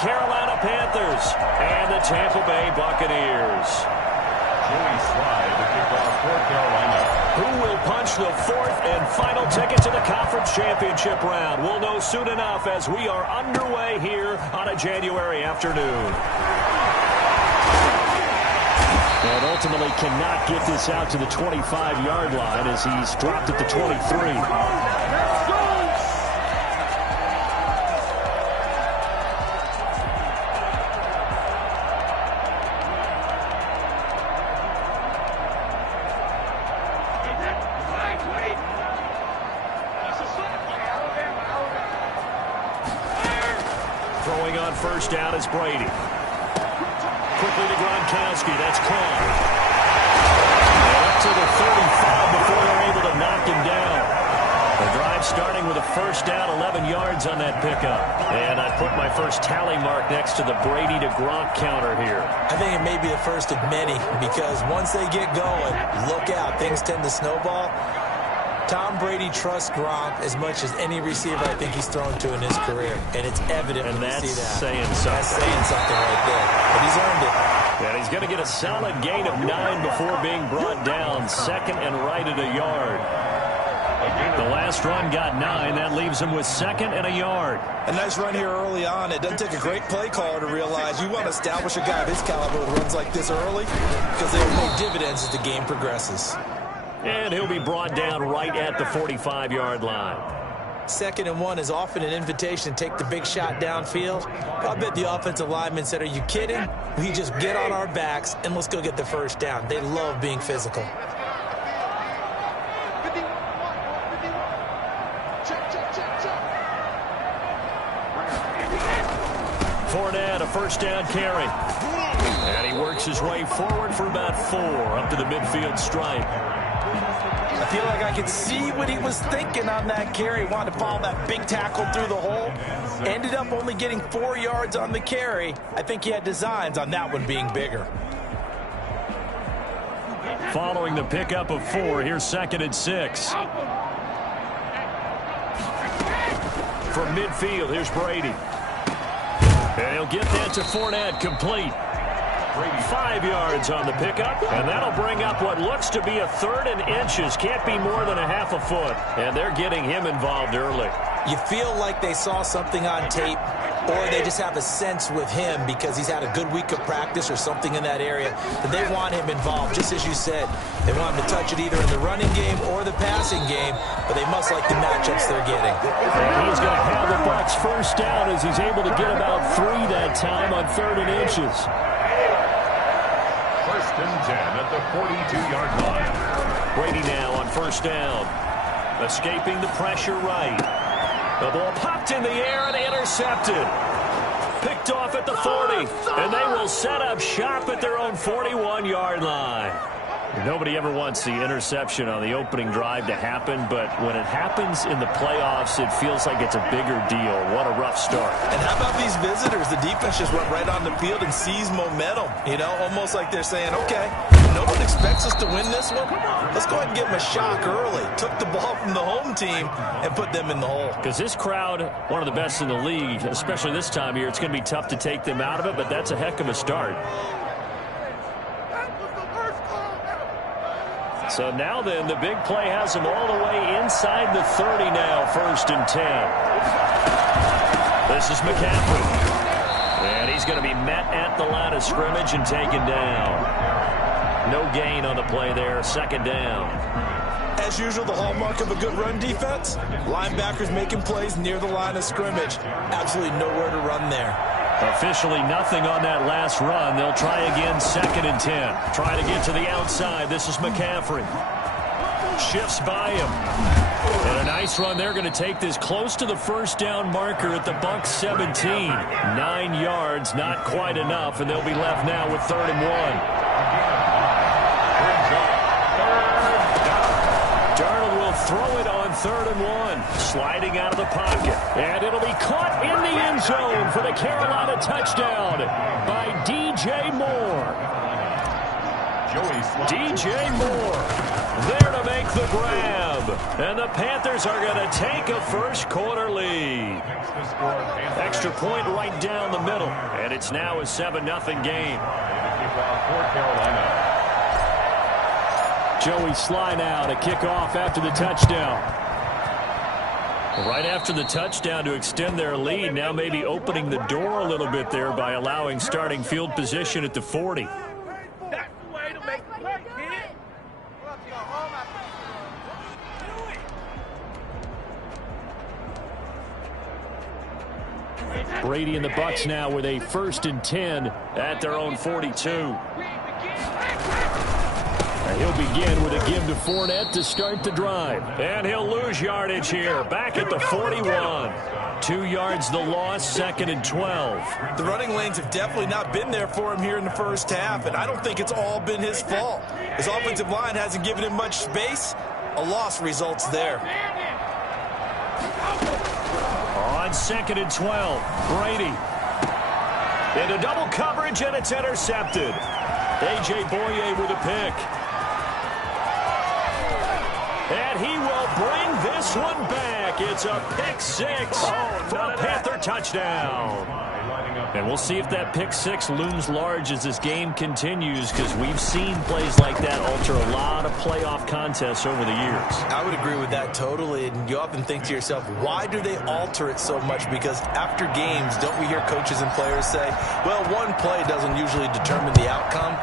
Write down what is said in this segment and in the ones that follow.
Carolina Panthers and the Tampa Bay Buccaneers. Joey Slye, the kickoff for Carolina. Who will punch the fourth and final ticket to the conference championship round? We'll know soon enough as we are underway here on a January afternoon. And ultimately cannot get this out to the 25-yard line as he's dropped at the 23. Throwing on first down is Brady. Quickly to Gronkowski. That's caught. And up to the 35 before they're able to knock him down. The drive starting with a first down, 11 yards on that pickup. And I put my first tally mark next to the Brady to Gronk counter here. I think it may be the first of many because once they get going, look out. Things tend to snowball. Tom Brady trusts Gronk as much as any receiver I think he's thrown to in his career. And it's evident when you see that. Saying something. That's saying something right there. But he's earned it. And he's going to get a solid gain of 9 before being brought down. Second and right at a yard. The last run got 9. That leaves him with second and a yard. A nice run here early on. It doesn't take a great play caller to realize you want to establish a guy of his caliber with runs like this early because they'll pay dividends as the game progresses. And he'll be brought down right at the 45-yard line. 2nd and 1 is often an invitation to take the big shot downfield. I bet the offensive lineman said, are you kidding? We just get on our backs and let's go get the first down. They love being physical. Fournette, a first down carry. And he works his way forward for about 4 up to the midfield stripe. I feel like I could see what he was thinking on that carry. Wanted to follow that big tackle through the hole. Ended up only getting 4 yards on the carry. I think he had designs on that one being bigger. Following the pickup of 4, here's 2nd and 6. From midfield, here's Brady. And he'll get that to Fournette, complete. 5 yards on the pickup, and that'll bring up what looks to be a 3rd and inches. Can't be more than a half a foot, and they're getting him involved early. You feel like they saw something on tape, or they just have a sense with him because he's had a good week of practice or something in that area, that they want him involved, just as you said. They want him to touch it either in the running game or the passing game, but they must like the matchups they're getting. And he's going to have the Bucs first down as he's able to get about 3 that time on 3rd and inches. 1st and 10 at the 42-yard line. Brady now on first down. Escaping the pressure right. The ball popped in the air and intercepted. Picked off at the 40. And they will set up shop at their own 41-yard line. Nobody ever wants the interception on the opening drive to happen, but when it happens in the playoffs, it feels like it's a bigger deal. What a rough start. And how about these visitors? The defense just went right on the field and seized momentum. You know, almost like they're saying, okay, no one expects us to win this one. Let's go ahead and give them a shock early. Took the ball from the home team and put them in the hole. Because this crowd, one of the best in the league, especially this time of year, it's going to be tough to take them out of it, but that's a heck of a start. So now then, the big play has him all the way inside the 30 now, 1st and 10. This is McCaffrey. And he's going to be met at the line of scrimmage and taken down. No gain on the play there, 2nd down. As usual, the hallmark of a good run defense, linebackers making plays near the line of scrimmage. Absolutely nowhere to run there. Officially nothing on that last run. They'll try again, 2nd and 10. Try to get to the outside. This is McCaffrey. Shifts by him. And a nice run. They're going to take this close to the first down marker at the Bucs 17. 9 yards, not quite enough, and they'll be left now with 3rd and 1. Darnold will throw it on 3rd and 1. Sliding out of the pocket. And it'll be caught in the end zone for the Carolina touchdown by DJ Moore. DJ Moore there to make the grab. And the Panthers are going to take a first-quarter lead. Extra point right down the middle. And it's now a 7-0 game. Joey Sly now to kick off after the touchdown. Right after the touchdown to extend their lead, now maybe opening the door a little bit there by allowing starting field position at the 40. Brady and the Bucs now with a 1st and 10 at their own 42. And he'll begin with a give to Fournette to start the drive. And he'll lose yardage here, back at the 41. 2 yards the loss, 2nd and 12. The running lanes have definitely not been there for him here in the first half, and I don't think it's all been his fault. His offensive line hasn't given him much space. A loss results there. On 2nd and 12, Brady. Into double coverage, and it's intercepted. A.J. Boye with a pick. And he will bring this one back. It's a pick 6 for a Panther touchdown. And we'll see if that pick 6 looms large as this game continues, because we've seen plays like that alter a lot of playoff contests over the years. I would agree with that totally, and you often think to yourself, why do they alter it so much? Because after games, don't we hear coaches and players say, well, one play doesn't usually determine the outcome?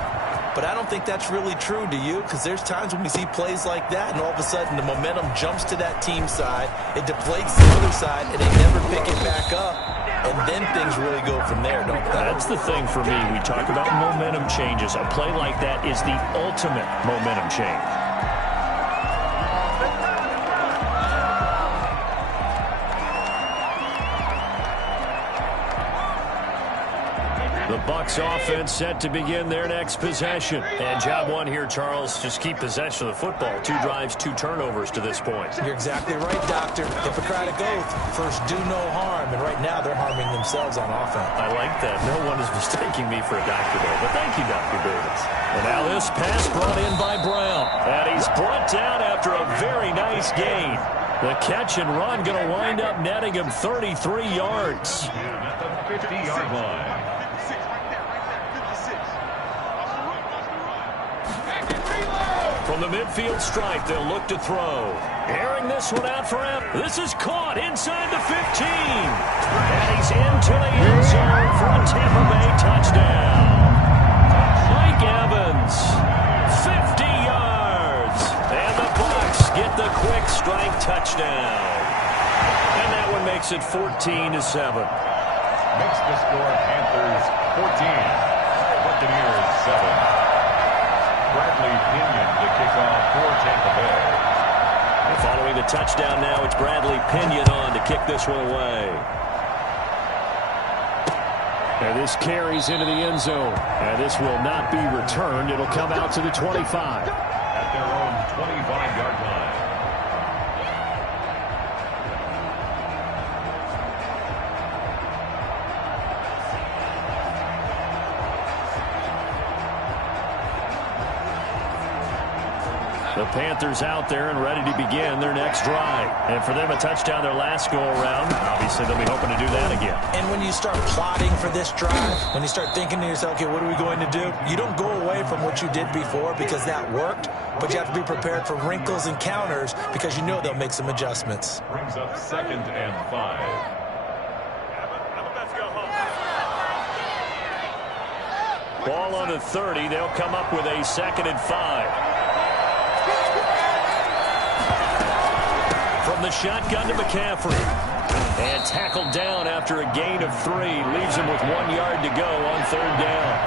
But I don't think that's really true, do you? Because there's times when we see plays like that, and all of a sudden the momentum jumps to that team side, it deflates the other side, and they never pick it back up. And then things really go from there, don't they? That's the thing for me. We talk about momentum changes. A play like that is the ultimate momentum change. The Bucs offense set to begin their next possession. And job one here, Charles, just keep possession of the football. 2 drives, 2 turnovers to this point. You're exactly right, Doctor. Hippocratic oath. First, do no harm. And right now, they're harming themselves on offense. I like that. No one is mistaking me for a doctor, though. But thank you, Dr. Davis. And now this pass brought in by Brown. And he's brought down after a very nice gain. The catch and run going to wind up netting him 33 yards. At the 50-yard line. From the midfield stripe, they'll look to throw. Airing this one out for him. This is caught inside the 15. And he's into the end zone for a Tampa Bay touchdown. Mike Evans, 50 yards. And the Bucs get the quick strike touchdown. And that one makes it 14-7. Makes the score Panthers 14. Buccaneers 7. Bradley Pinion to kick off for Tampa Bay. And following the touchdown now, it's Bradley Pinion on to kick this one away. And this carries into the end zone. And this will not be returned. It'll come out to the 25. At their own 25-yard line. The Panthers out there and ready to begin their next drive. And for them, a touchdown their last go-around. Obviously, they'll be hoping to do that again. And when you start plotting for this drive, when you start thinking to yourself, okay, what are we going to do? You don't go away from what you did before because that worked, but you have to be prepared for wrinkles and counters because you know they'll make some adjustments. Brings up 2nd and 5. Ball on the 30. They'll come up with a 2nd and 5. From the shotgun to McCaffrey. And tackled down after a gain of 3. Leaves him with 1 yard to go on 3rd down.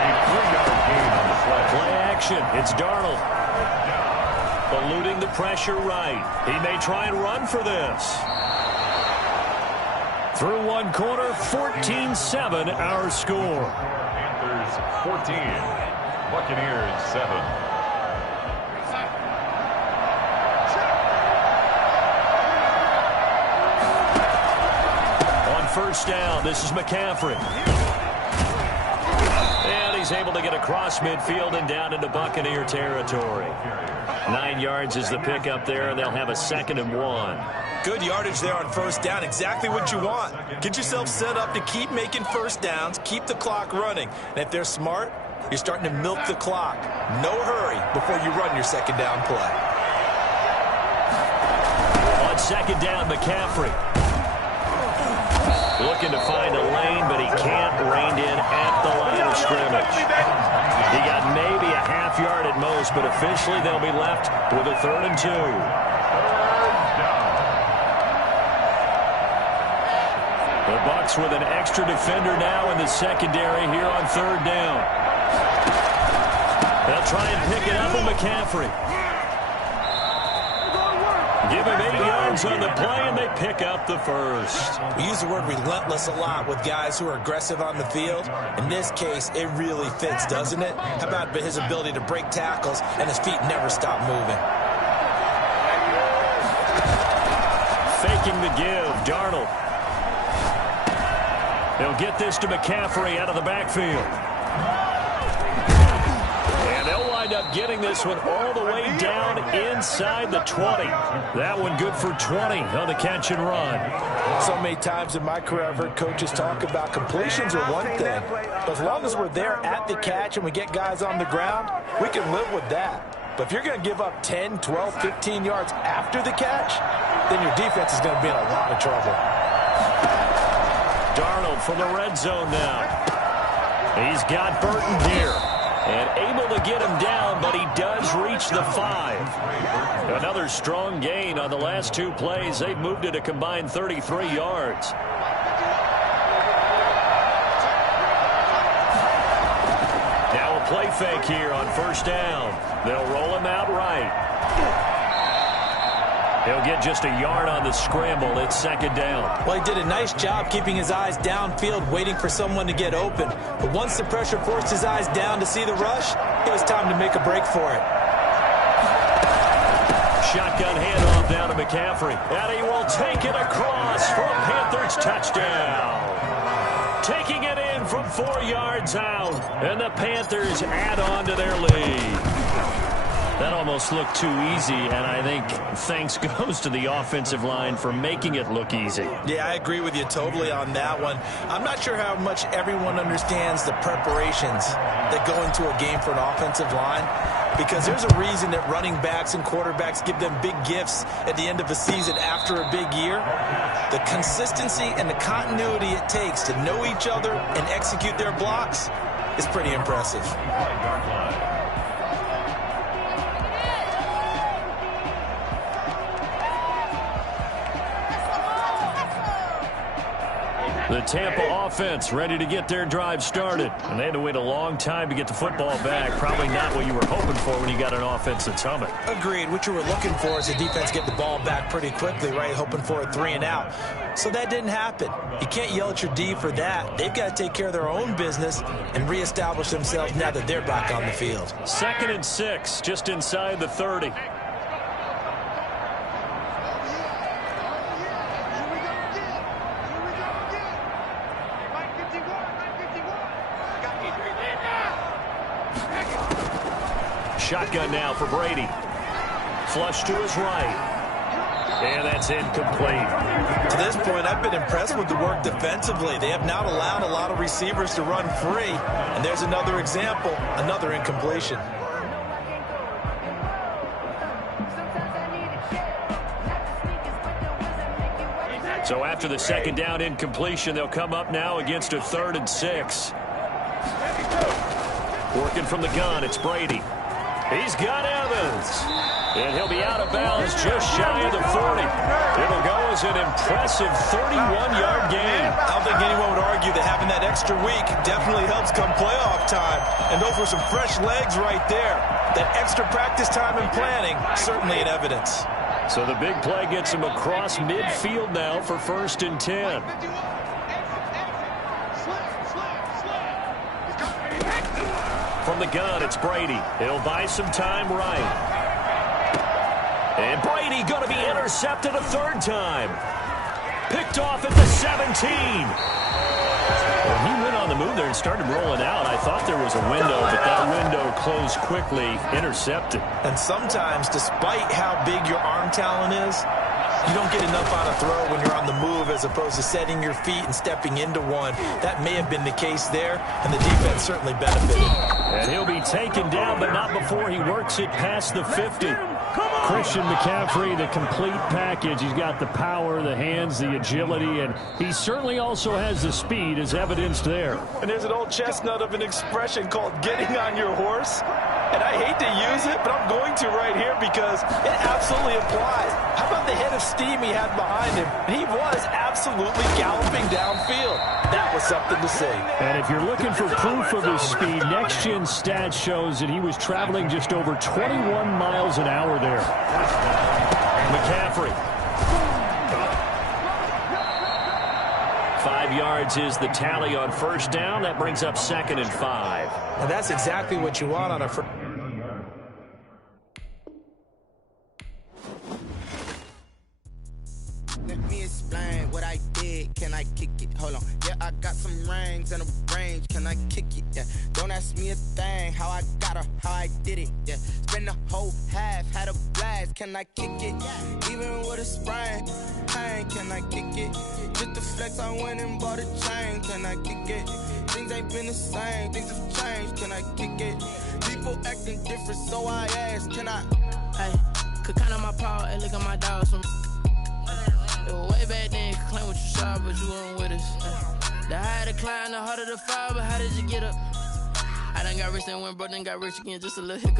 A 3-yard gain on the play. Play action. It's Darnold. Eluding the pressure right. He may try and run for this. Through one quarter, 14-7 our score. Panthers 14. Buccaneers 7. First down, this is McCaffrey. And he's able to get across midfield and down into Buccaneer territory. 9 yards is the pickup there, and they'll have a 2nd and 1. Good yardage there on first down. Exactly what you want. Get yourself set up to keep making first downs, keep the clock running. And if they're smart, you're starting to milk the clock. No hurry before you run your 2nd down play. On 2nd down, McCaffrey. Looking to find a lane, but he can't. Reined in at the line of scrimmage. He got maybe a half yard at most, but officially they'll be left with a 3rd and 2. The Bucs with an extra defender now in the secondary here on 3rd down. They'll try and pick it up with McCaffrey. Give him 8 yards on the play, and they pick up the 1st. We use the word relentless a lot with guys who are aggressive on the field. In this case, it really fits, doesn't it? How about his ability to break tackles and his feet never stop moving? Faking the give, Darnold. They'll get this to McCaffrey out of the backfield. And they'll wind up getting this one all the way down inside the 20. That one good for 20 on the catch and run. So many times in my career I've heard coaches talk about completions are one thing. But as long as we're there at the catch and we get guys on the ground, we can live with that. But if you're going to give up 10, 12, 15 yards after the catch, then your defense is going to be in a lot of trouble. Darnold from the red zone now. He's got Burton here. And able to get him down, but he does reach the 5. Another strong gain on the last 2 plays. They've moved it a combined 33 yards. Now a play fake here on 1st down. They'll roll him out right. He'll get just a yard on the scramble. It's 2nd down. Well, he did a nice job keeping his eyes downfield, waiting for someone to get open. But once the pressure forced his eyes down to see the rush, it was time to make a break for it. Shotgun handoff down to McCaffrey. And he will take it across for a Panthers touchdown. Taking it in from 4 yards out. And the Panthers add on to their lead. That almost looked too easy, and I think thanks goes to the offensive line for making it look easy. Yeah, I agree with you totally on that one. I'm not sure how much everyone understands the preparations that go into a game for an offensive line, because there's a reason that running backs and quarterbacks give them big gifts at the end of a season after a big year. The consistency and the continuity it takes to know each other and execute their blocks is pretty impressive. The Tampa offense ready to get their drive started. And they had to wait a long time to get the football back. Probably not what you were hoping for when you got an offense that's humming. Agreed. What you were looking for is the defense get the ball back pretty quickly, right? Hoping for a 3 and out. So that didn't happen. You can't yell at your D for that. They've got to take care of their own business and reestablish themselves now that they're back on the field. 2nd and 6, just inside the 30. Shotgun now for Brady. Flush to his right. And that's incomplete. To this point, I've been impressed with the work defensively. They have not allowed a lot of receivers to run free. And there's another example, another incompletion. So after the 2nd down incompletion, they'll come up now against a 3rd and 6. Working from the gun, it's Brady. He's got Evans. And he'll be out of bounds just shy of the 40. It'll go as an impressive 31-yard gain. I don't think anyone would argue that having that extra week definitely helps come playoff time. And those were some fresh legs right there. That extra practice time and planning, certainly in evidence. So the big play gets him across midfield now for 1st and 10. From the gun, it's Brady. He'll buy some time right. And Brady going to be intercepted a 3rd time. Picked off at the 17. Well, he went on the the move there and started rolling out. I thought there was a window, but that window closed quickly, intercepted. And sometimes, despite how big your arm talent is, you don't get enough on a throw when you're on the move as opposed to setting your feet and stepping into one. That may have been the case there, and the defense certainly benefited. And he'll be taken down, but not before he works it past the 50. Christian McCaffrey, the complete package. He's got the power, the hands, the agility, and he certainly also has the speed, as evidenced there. And there's an old chestnut of an expression called getting on your horse. And I hate to use it, but I'm going to right here because it absolutely applies. How about the head of steam he had behind him? He was absolutely galloping downfield. That was something to see. And if you're looking for proof of his speed, Next Gen Stats shows that he was traveling just over 21 miles an hour there. McCaffrey. 5 yards is the tally on first down. That brings up 2nd and 5. And that's exactly what you want on a first. Let me explain what I did. Can I kick it? Hold on. Yeah, I got some rings and a range. Can I kick it? Yeah. Don't ask me a thing. How I got her, how I did it. Yeah. Spend the whole half, had a blast. Can I kick it? Even with a sprain. Pain, can I kick it? Just the flex, I went and bought a chain. Can I kick it? Things ain't been the same. Things have changed. Can I kick it? People acting different, so I asked. Can I? Hey, could count on my power and look at my dogs from. Way back then, you could claim what you saw, but you weren't with us. The higher the climb, the harder the fall, but how did you get up? I done got rich, then went broke, then got rich again, just a little hiccup.